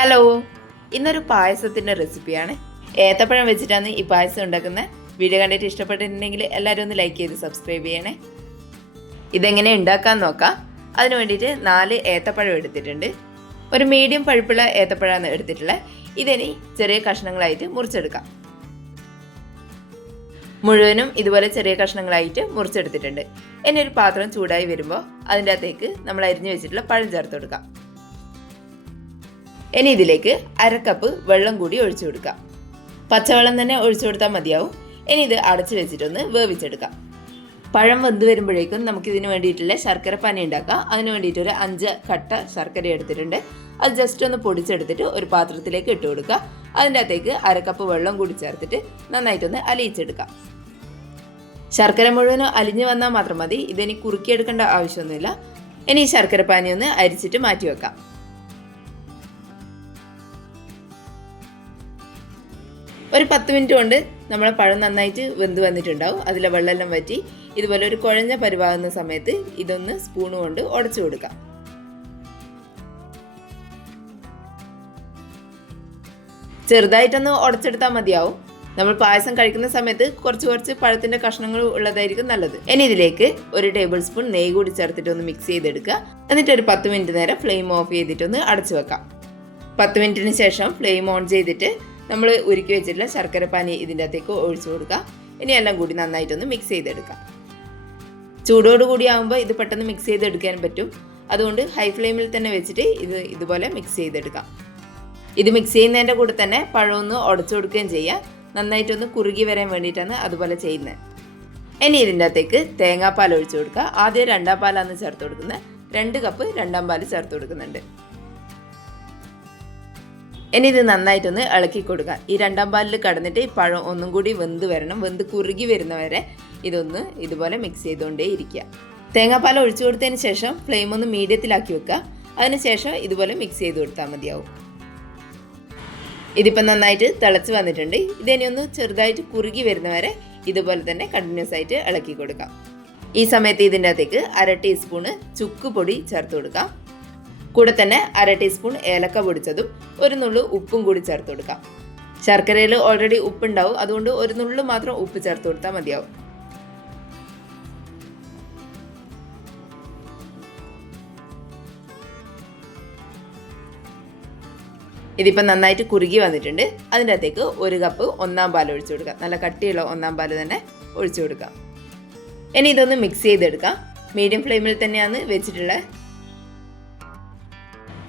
Hello, ഇന്നൊരു പായസത്തിൻ്റെ റെസിപ്പിയാണ്. ഏത്തപ്പഴം വെച്ചിട്ടാണ് ഈ പായസം ഉണ്ടാക്കുന്നത്. വീഡിയോ കണ്ടിട്ട് ഇഷ്ടപ്പെട്ടിട്ടുണ്ടെങ്കിൽ എല്ലാവരും ഒന്ന് ലൈക്ക് ചെയ്ത് സബ്സ്ക്രൈബ് ചെയ്യണേ. ഇതെങ്ങനെ ഉണ്ടാക്കാൻ നോക്കാം. അതിന് വേണ്ടിയിട്ട് 4 ഏത്തപ്പഴം എടുത്തിട്ടുണ്ട്. ഒരു മീഡിയം പഴുപ്പുള്ള ഏത്തപ്പഴമാണ് എടുത്തിട്ടുള്ളത്. ഇതിനി ചെറിയ കഷ്ണങ്ങളായിട്ട് മുറിച്ചെടുക്കാം. മുഴുവനും ഇതുപോലെ ചെറിയ കഷ്ണങ്ങളായിട്ട് മുറിച്ചെടുത്തിട്ടുണ്ട്. ഇനി ഒരു പാത്രം ചൂടായി വരുമ്പോൾ അതിൻ്റെ അകത്തേക്ക് നമ്മൾ അരിഞ്ഞു വെച്ചിട്ടുള്ള പഴം ചേർത്ത് കൊടുക്കാം. ഇനി ഇതിലേക്ക് 1/2 കപ്പ് വെള്ളം കൂടി ഒഴിച്ചു കൊടുക്കാം. പച്ചവെള്ളം തന്നെ ഒഴിച്ചു കൊടുത്താൽ മതിയാവും. ഇനി ഇത് അടച്ചു വെച്ചിട്ടൊന്ന് വേവിച്ചെടുക്കാം. പഴം വെന്ത് വരുമ്പോഴേക്കും നമുക്കിതിന് വേണ്ടിയിട്ടുള്ള ശർക്കര പാനി ഉണ്ടാക്കാം. അതിന് വേണ്ടിയിട്ട് ഒരു 5 കട്ട ശർക്കര എടുത്തിട്ടുണ്ട്. അത് ജസ്റ്റ് ഒന്ന് പൊടിച്ചെടുത്തിട്ട് ഒരു പാത്രത്തിലേക്ക് ഇട്ട് കൊടുക്കുക. അതിൻ്റെ അകത്തേക്ക് 1/2 കപ്പ് വെള്ളം കൂടി ചേർത്തിട്ട് നന്നായിട്ടൊന്ന് അലിയിച്ചെടുക്കാം. ശർക്കര മുഴുവനും അലിഞ്ഞു വന്നാൽ മാത്രം മതി. ഇതിനി കുറുക്കിയെടുക്കേണ്ട ആവശ്യമൊന്നുമില്ല. ഇനി ഈ ശർക്കര പാനി ഒന്ന് അരിച്ചിട്ട് മാറ്റി വെക്കാം. ഒരു 10 മിനിറ്റ് കൊണ്ട് നമ്മളെ പഴം നന്നായിട്ട് വെന്ത് വന്നിട്ടുണ്ടാവും. അതിലെ വെള്ളമെല്ലാം വറ്റി ഇതുപോലെ ഒരു കുഴഞ്ഞ പരുവാകുന്ന സമയത്ത് ഇതൊന്ന് സ്പൂൺ കൊണ്ട് ഉടച്ചു കൊടുക്കാം. ചെറുതായിട്ടൊന്ന് ഉടച്ചെടുത്താൽ മതിയാവും. നമ്മൾ പായസം കഴിക്കുന്ന സമയത്ത് കുറച്ച് പഴത്തിൻ്റെ കഷ്ണങ്ങൾ ഉള്ളതായിരിക്കും നല്ലത്. ഇനി ഇതിലേക്ക് ഒരു ടേബിൾ സ്പൂൺ നെയ്യ് കൂടി ചേർത്തിട്ട് ഒന്ന് മിക്സ് ചെയ്തെടുക്കുക. എന്നിട്ട് ഒരു 10 മിനിറ്റ് നേരം ഫ്ലെയിം ഓഫ് ചെയ്തിട്ടൊന്ന് അടച്ചു വെക്കാം. 10 മിനിറ്റിന് ശേഷം ഫ്ലെയിം ഓൺ ചെയ്തിട്ട് നമ്മൾ ഉരുക്കി വെച്ചിട്ടുള്ള ശർക്കര പാനി ഇതിൻ്റെ അകത്തേക്ക് ഒഴിച്ചു കൊടുക്കുക. ഇനി എല്ലാം കൂടി നന്നായിട്ടൊന്ന് മിക്സ് ചെയ്തെടുക്കാം. ചൂടോടുകൂടി ആകുമ്പോൾ ഇത് പെട്ടെന്ന് മിക്സ് ചെയ്തെടുക്കാൻ പറ്റും. അതുകൊണ്ട് ഹൈ ഫ്ലെയിമിൽ തന്നെ വെച്ചിട്ട് ഇതുപോലെ മിക്സ് ചെയ്തെടുക്കാം. ഇത് മിക്സ് ചെയ്യുന്നതിൻ്റെ കൂടെ തന്നെ പഴമൊന്ന് ഉടച്ചു കൊടുക്കുകയും ചെയ്യാം. നന്നായിട്ടൊന്ന് കുറുകി വരാൻ വേണ്ടിയിട്ടാണ് അതുപോലെ ചെയ്യുന്നത്. ഇനി ഇതിൻ്റെ അകത്തേക്ക് തേങ്ങാപ്പാൽ ഒഴിച്ചു കൊടുക്കുക. ആദ്യം 2 പാലാണ് ചേർത്ത് കൊടുക്കുന്നത്. 2 കപ്പ് 2 പാൽ ചേർത്ത് കൊടുക്കുന്നുണ്ട്. ഇനി ഇത് നന്നായിട്ടൊന്ന് ഇളക്കി കൊടുക്കുക. ഈ 2 പാലിൽ കടന്നിട്ട് ഈ പഴം ഒന്നും കൂടി വെന്ത് വരണം. വെന്ത് കുറുകി വരുന്നവരെ ഇതൊന്ന് ഇതുപോലെ മിക്സ് ചെയ്തുകൊണ്ടേ ഇരിക്കുക. തേങ്ങാപ്പാൽ ഒഴിച്ചു കൊടുത്തതിന് ശേഷം ഫ്ലെയിം ഒന്ന് മീഡിയത്തിലാക്കി വെക്കുക. അതിനുശേഷം ഇതുപോലെ മിക്സ് ചെയ്ത് കൊടുത്താൽ മതിയാവും. ഇതിപ്പോൾ നന്നായിട്ട് തിളച്ച് വന്നിട്ടുണ്ട്. ഇതിനെ ഒന്ന് ചെറുതായിട്ട് കുറുകി വരുന്നവരെ ഇതുപോലെ തന്നെ കണ്ടിന്യൂസ് ആയിട്ട് ഇളക്കി കൊടുക്കാം. ഈ സമയത്ത് ഇതിൻ്റെ അകത്തേക്ക് 1/2 ടീസ്പൂണ് ചുക്ക് പൊടി ചേർത്ത് കൊടുക്കാം. കൂടെ തന്നെ 1/2 ടീസ്പൂൺ ഏലക്ക പൊടിച്ചതും ഒരു നുള്ളു ഉപ്പും കൂടി ചേർത്ത് കൊടുക്കാം. ശർക്കരയിൽ ഓൾറെഡി ഉപ്പുണ്ടാവും. അതുകൊണ്ട് ഒരു നുള്ളു മാത്രം ഉപ്പ് ചേർത്ത് കൊടുത്താൽ മതിയാവും. ഇതിപ്പോൾ നന്നായിട്ട് കുറുകി വന്നിട്ടുണ്ട്. അതിൻ്റെ അകത്തേക്ക് 1 കപ്പ് 1 പാൽ ഒഴിച്ചു കൊടുക്കാം. നല്ല കട്ടിയുള്ള 1 പാൽ തന്നെ ഒഴിച്ചു കൊടുക്കാം. ഇനി ഇതൊന്ന് മിക്സ് ചെയ്തെടുക്കാം. മീഡിയം ഫ്ലെയിമിൽ തന്നെയാണ് വെച്ചിട്ടുള്ളത്.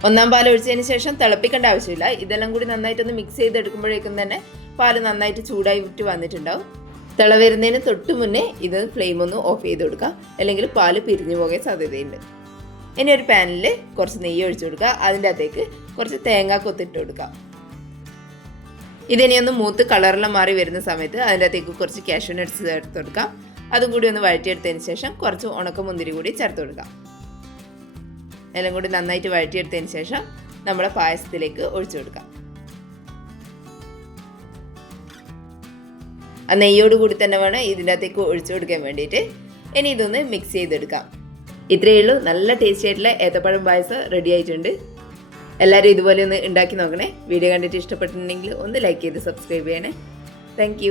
1 പാൽ ഒഴിച്ചതിന് ശേഷം തിളപ്പിക്കേണ്ട ആവശ്യമില്ല. ഇതെല്ലാം കൂടി നന്നായിട്ടൊന്ന് മിക്സ് ചെയ്തെടുക്കുമ്പോഴേക്കും തന്നെ പാല് നന്നായിട്ട് ചൂടായി വിട്ട് വന്നിട്ടുണ്ടാവും. തിള വരുന്നതിന് തൊട്ട് മുന്നേ ഇത് ഫ്ലെയിം ഒന്ന് ഓഫ് ചെയ്ത് കൊടുക്കുക. അല്ലെങ്കിൽ പാല് പിരിഞ്ഞു പോകാൻ സാധ്യതയുണ്ട്. ഇനി ഒരു പാനിൽ കുറച്ച് നെയ്യ് ഒഴിച്ചു കൊടുക്കുക. അതിൻ്റെ അകത്തേക്ക് കുറച്ച് തേങ്ങ കൊത്തിട്ട് കൊടുക്കുക. ഇതിനി ഒന്ന് മൂത്ത് കളറെല്ലാം മാറി വരുന്ന സമയത്ത് അതിൻ്റെ അകത്തേക്ക് കുറച്ച് കാഷ്യൂ നട്ട്സ് ചേർത്ത് കൊടുക്കാം. അതും കൂടി ഒന്ന് വഴറ്റിയെടുത്തതിന് ശേഷം കുറച്ച് ഉണക്കമുന്തിരി കൂടി ചേർത്ത് കൊടുക്കാം. എല്ലാം കൂടി നന്നായിട്ട് വഴറ്റിയെടുത്തതിന് ശേഷം നമ്മുടെ പായസത്തിലേക്ക് ഒഴിച്ചു കൊടുക്കാം. ആ നെയ്യോട് കൂടി തന്നെ വേണം ഇതിൻ്റെ അകത്തേക്ക് ഒഴിച്ചു കൊടുക്കാൻ വേണ്ടിയിട്ട്. ഇനി ഇതൊന്ന് മിക്സ് ചെയ്തെടുക്കാം. ഇത്രയേ ഉള്ളൂ. നല്ല ടേസ്റ്റി ആയിട്ടുള്ള ഏത്തപ്പഴം പായസം റെഡി ആയിട്ടുണ്ട്. എല്ലാവരും ഇതുപോലെ ഒന്ന് ഉണ്ടാക്കി നോക്കണേ. വീഡിയോ കണ്ടിട്ട് ഇഷ്ടപ്പെട്ടിട്ടുണ്ടെങ്കിൽ ഒന്ന് ലൈക്ക് ചെയ്ത് സബ്സ്ക്രൈബ് ചെയ്യണേ. താങ്ക്